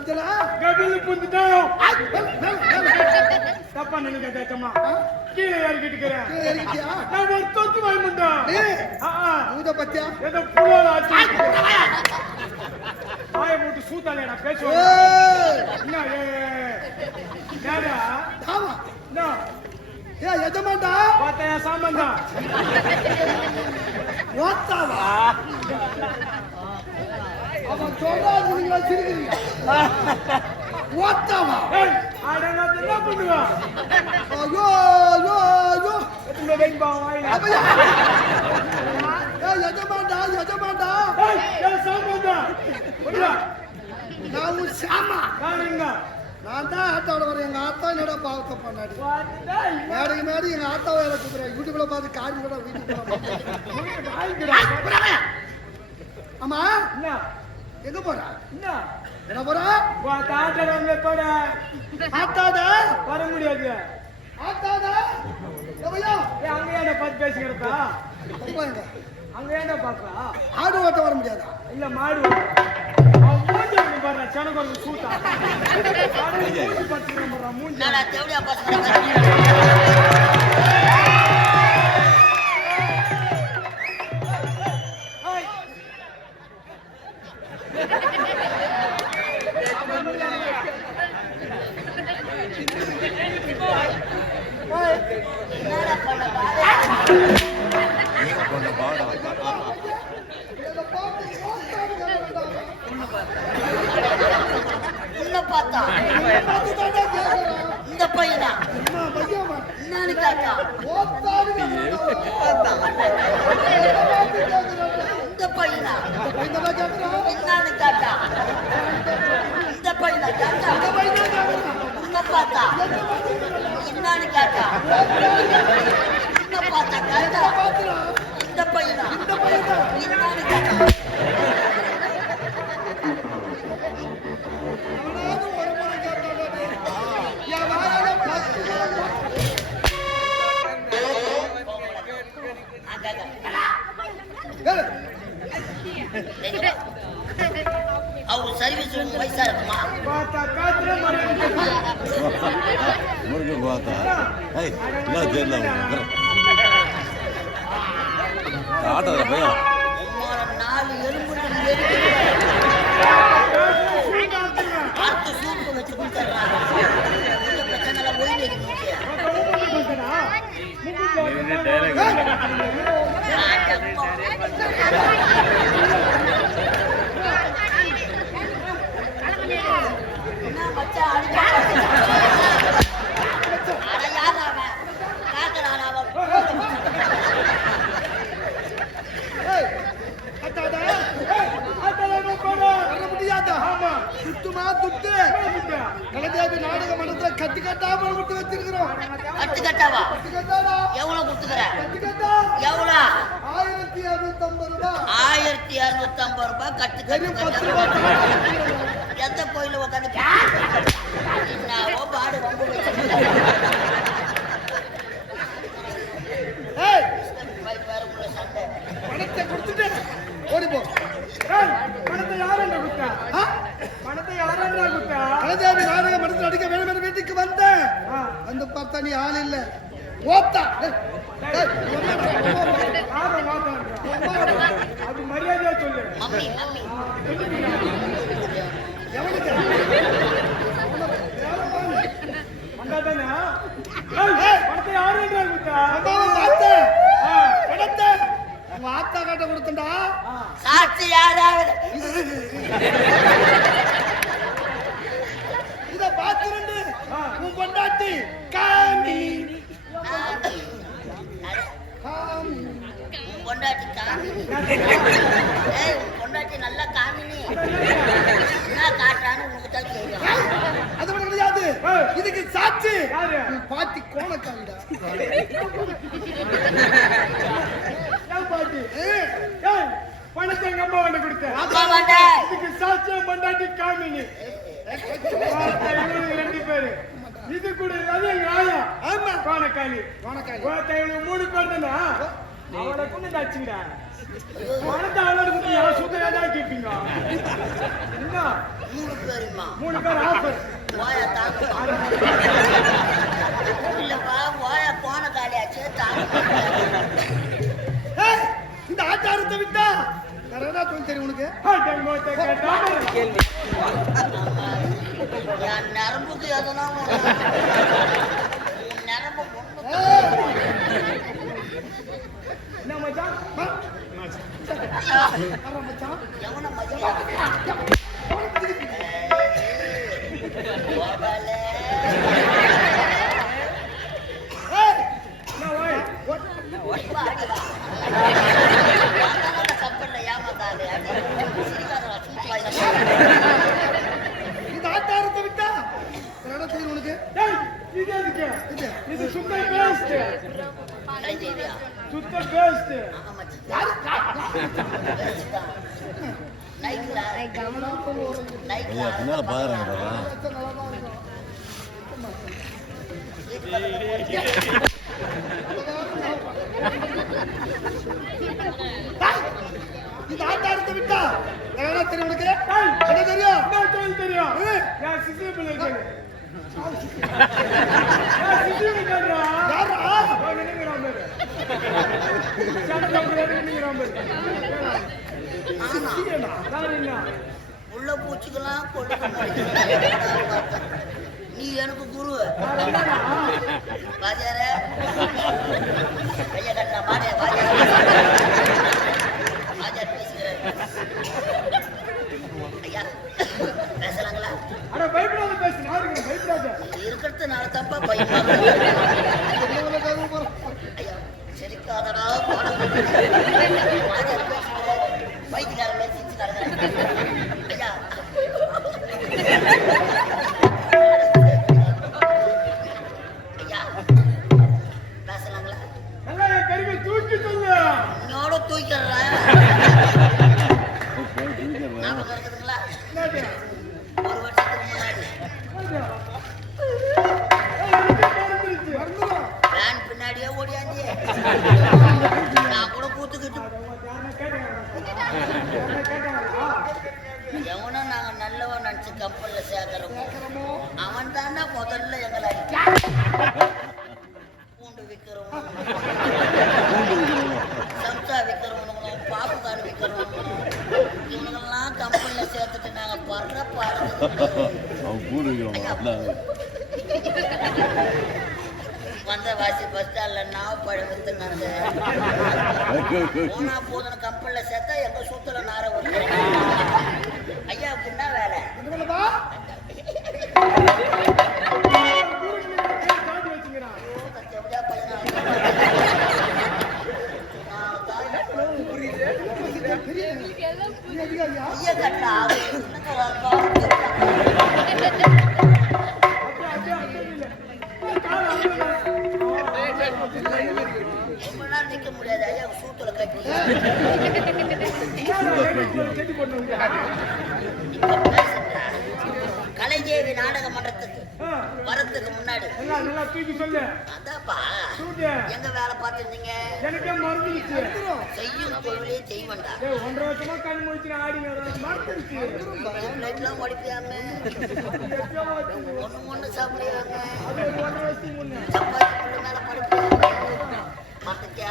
அஞ்சல கபில மேல. தப்பா நினைக்காத, அக்கம்மா. ஆ? கீழே இறக்கிட்டுக்கிறேன். கீழே இறங்கிட்டியா? நான் ஒரு தொத்து ஆ, ஆ. பூத பத்தியா ஏதோ புலோல ஆச்சு. வாயை மூட்டு சூத்தாலேடா, பேசுவாங்க. ஏய், என்ன, ஏடா? ஆமா என்ன? ஏ எஜமான்டா பார்த்தா என் சாமான் தான். ஓத்தாவா அவன் சொல்றாரு நீங்க சிரிக்கிறீங்க ஓத்தாவா என்ன பண்ணுவேன்? ஐயோ ஐயோ ஐயோ எடுத்துட்டு போய் வைப்பா, வாயில. அப்பையா ஏ எஜமான்டா எஜமான்டா ஏய், என் சாமான் தான். விட்றா. நான் சாமா நான் தான் ஆட்டோட வரேன் எங்க ஆத்தா என்னடா பாவத்தை பண்ணாடி. மேடைக்கு மேடை எங்க ஆத்தாவை எனக்கு கூப்பிடுறேன் யூடியூப்ல பார்த்து காரி கூட வீட்டுக்கு. ஆமா என்ன? எங்க போற? என்ன? என்ன போற? உன் தாத்தா வந்து போட ஆத்தாத? வர முடியாது. ஆத்தாத? எவையா ஏய், அங்க ஏன்டா பார்த்து பேசிக்கிறதா அங்க ஏன்டா பாக்குறா ஆடு ஓட்ட வர முடியாதா? இல்ல மாடு மூஞ்சி இந்த பையனா? அம்மா, பையம்மா, இந்த பையனா? இந்த பையன் இந்த பையனா இந்த பார்த்தா. என்னன்னு கேட்டா. உன்னை பார்த்தா கேட்டா. இந்த பையனா? இந்த கேட்டா. சர்வீஸ் வந்து வயசா இருக்குமா முருங்க பார்த்தா ஏய் நாலு துட்டு கலதேவி நாடக மன்றத்துல கட்டி கட்டாம விட்டு வச்சிருக்கிறோம் கட்டு கட்டாவா கட்டி கட்டாடா எவ்வளவு கொடுத்துக்கிற கட்டி கட்டா எவ்வளவு ஆயிரத்தி இருநூத்தி ஐம்பது ரூபாய் ஆயிரத்தி இருநூத்தி ஐம்பது ரூபாய் கட்டு கட்டு கட்டு. எந்த கோயில உட்காந்து பாடு ரொம்ப பணத்தை கொடுத்துட்டு ஓடி போ. பணத்தை யாரண்டா குத்தா கலதேவி நாடக மன்றத்தில் அடிக்க வேணும் என வீட்டுக்கு வந்தேன். ஆ. வந்து பார்த்தா நீ ஆள் இல்ல. ஓத்தா. அது மரியாதையா சொல்லு. Mummy mummy. எவனுக்கு? ஆ, பணத்தை உங்க ஆத்தா காட்ட கொடுத்தண்டா ஆ. சாட்சி யாராவது பாத்து. பாத்தி கோணக்காண்டா பாட்டி பணத்தை எங்க அம்மா வந்து கொடுத்தேன் இதுக்கு சாட்சியம் பண்டாட்டி காமினி. ரெண்டு பேரு. இது கூட இல்லாத எங்க ஆமா. கோணக்காளி. கோணக்காளி. கோணத்தை மூணு குழந்தைனா அவளை கொண்டு தாச்சுக்கிறேன் பணத்தை அவளோட சுத்த ஏதாவது கேட்பீங்க. என்ன? மூணு பேருமா? மூணு பேர் ஆஃபர் ஓய தாங்க. இல்லப்பா ஓய போன காலியாச்சு தாங்க. ஏய், இந்த ஆச்சாரத்தை விட்டா? வேற என்ன தொழில் தெரியும் உனக்கு? கேள்வி. என் நரம்புக்கு எதனா நரம்பு என்ன மச்சான்? மச்சான். இது சுத்த பேஸ்ட் சுத்த பேஸ்ட் ஆமா மச்சான் யாரு நைட்ல நைட்ல ஐயா பின்னால பாருங்க விட்டா தெரியும் தெரியும் தெரியும் ஏய். என் சிசிய பிள்ளை கேளு என் சிசிய கேளுடா யாரா அவன் நின்னுக்கிறான் பாரு. சட்டை அப்படி எதுக்கு நின்னுக்கிறான் பாரு. ஆனா யாரு என்ன? உள்ள முடியும் நீ எனக்கு குரு? பாஜார கைய கட்டின பாஜா பாஜார் பாஜார் பேசுகிறேன் ஐயா பேசலாங்களா? பயப்படாத பேசு. பயப்படாத. தப்பா ஐயா சிரிக்காதடா பாடம் பாஜார் எவனும் நாங்க நல்லவன் நினைச்சு கப்பல்ல சேர்க்கிறோமோ அவன் தானே முதல்ல எங்களை பூண்டு விற்கிறவங்க சம்சா விற்கிறவனுங்களும் பாப்புக்கார் விற்கிறவனுங்களும் இவனுங்கெல்லாம் கப்பல்ல சேர்த்துட்டு நாங்க படுற பாடுறது அவன் பஸ் ஸ்டாண்ட்ல நாவ் பழம் வித்துனாங்க போனா போதுன கப்பல்ல சேர்த்தா எங்க சூத்துல நார வந்து ஐயா அப்படின்னா வேலை? வேலை பார்த்துருந்தீங்க? எனக்கே மறந்துருச்சு. செய்யும் தொழிலே செய்வண்டா. ஒன்றரை வருஷமா கண் முடிச்சு ஆடி மறந்துருச்சு. எப்பயோ வச்சு. ஒண்ணு ஒண்ணு சாப்பிடுவாங்க. சப்பாத்தி மேல படுப்பியாம மறந்துட்டியா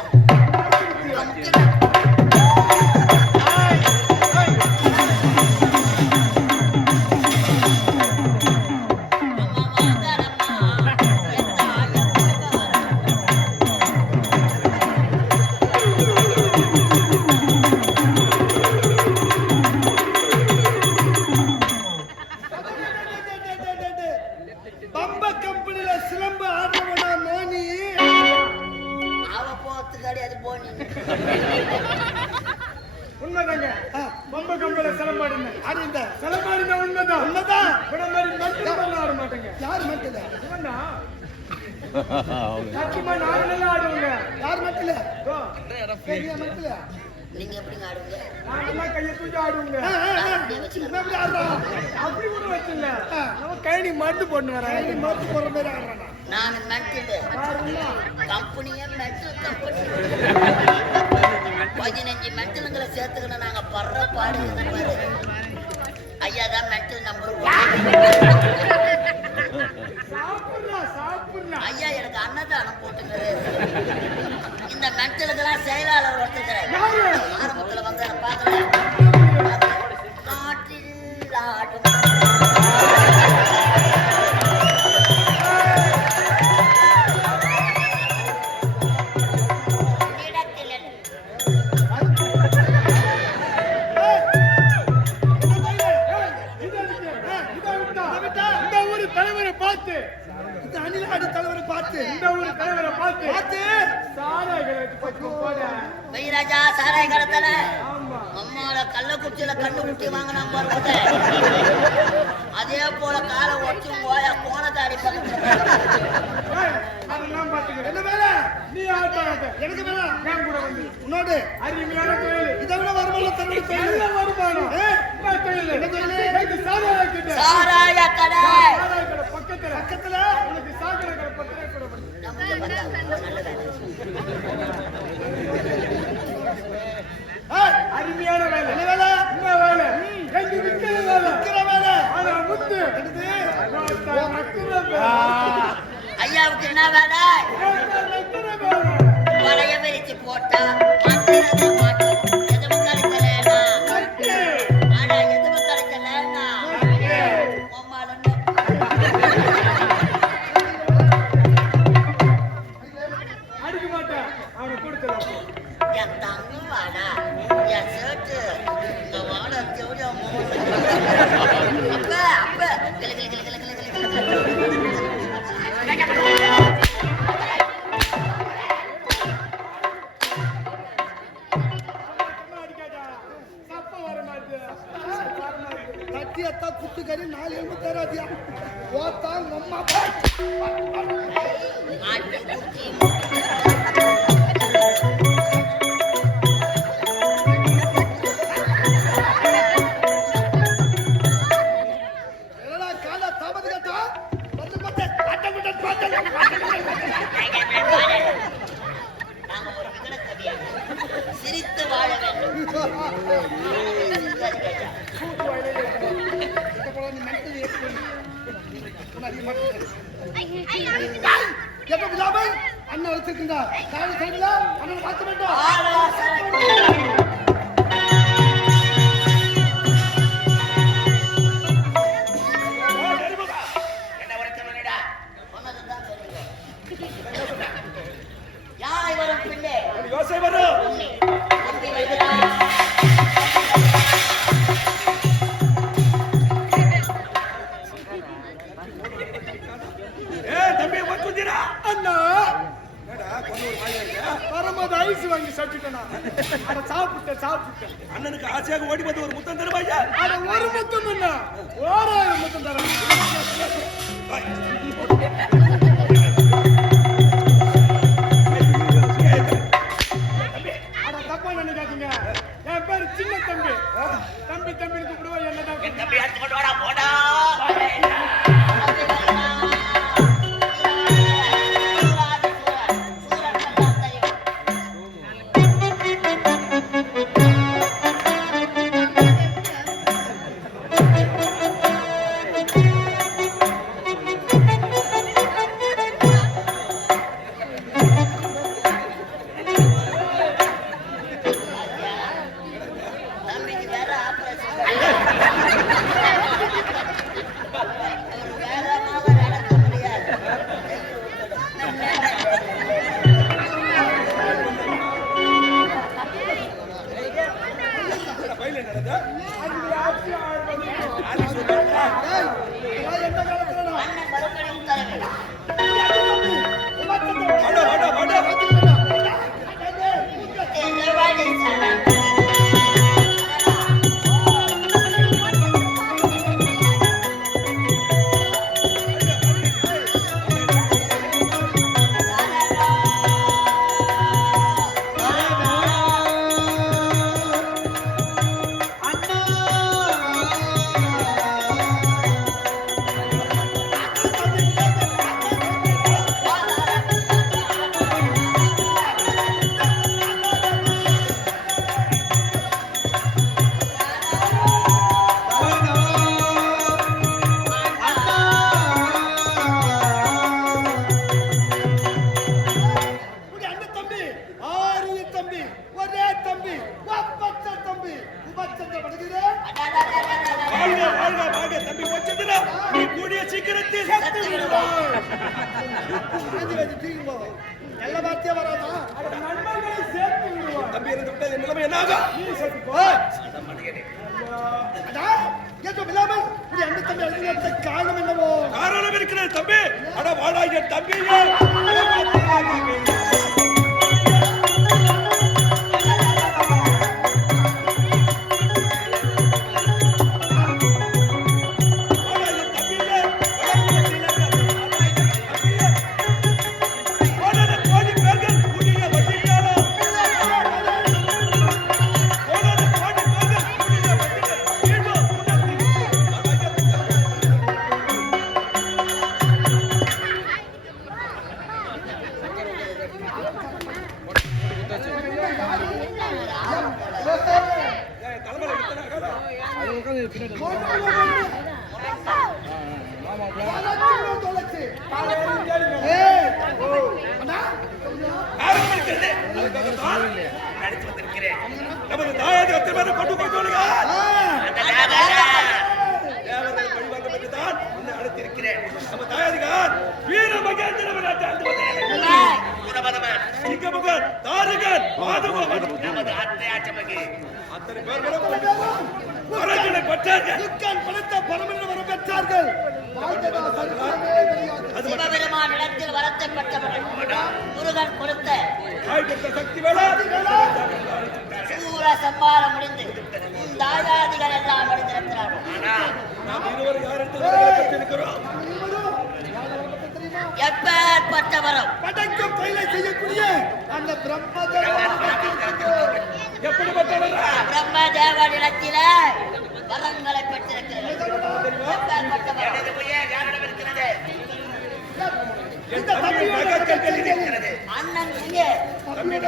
கைனி மருந்து போட்டு வரேன். கைனி மருந்து போடுற மாதிரி நான். மெட்டல் கம்பெனியே மெட்டல் கம்பெனி. பதினஞ்சு மெட்டலுங்களை சேர்த்துக்கணும் நாங்க படுற பாடு ஐயா தான் மெட்டல் நம்பர் ஐயா எனக்கு அன்னதானம் போட்டுங்க இந்த மெட்டலுக்கெல்லாம் செயலாளர் ஒருத்தர் ஆரம்பத்தில் வந்து பார்க்கல. சாராய கடை. பக்கத்துல. பக்கத்துல? உனக்கு சாக்கடை கடை பக்கத்துல அருமையான வேலை. வேலை? என்ன வேலை. எங்க விக்கிற ஐயாவுக்கு என்ன வேலை? வளைய விரிச்சு போட்டா ஓராயிரம் மட்டும் தரேன். தம்பி. தம்பி கூப்பிடுவோம் என்ன தம்பி அடுத்து கொண்டு வரா போடா. அட வாடா என் தம்பி நடித்து வந்திருக்கிறேன் நமது தாயகத்தில் மேல நம்ம தாயாதிகார் வீர மகேந்திரவன் சிங்கமுகன் தாரகன் மாதவன் நமது அத்தை அத்தனை பேர் பெற்றார்கள். இடத்தில் வரத்தப்பட்டவர்கள் முருகன் சூர சம்மாரம் முடிந்து உன் தாயாதிகள் எல்லாம் முடிந்து எப்பேற்பட்ட அந்த பிரம்ம தேவ பிரம்ம வரங்களை பெற்றிருக்கிறது. அண்ணன் இங்கே. தம்பி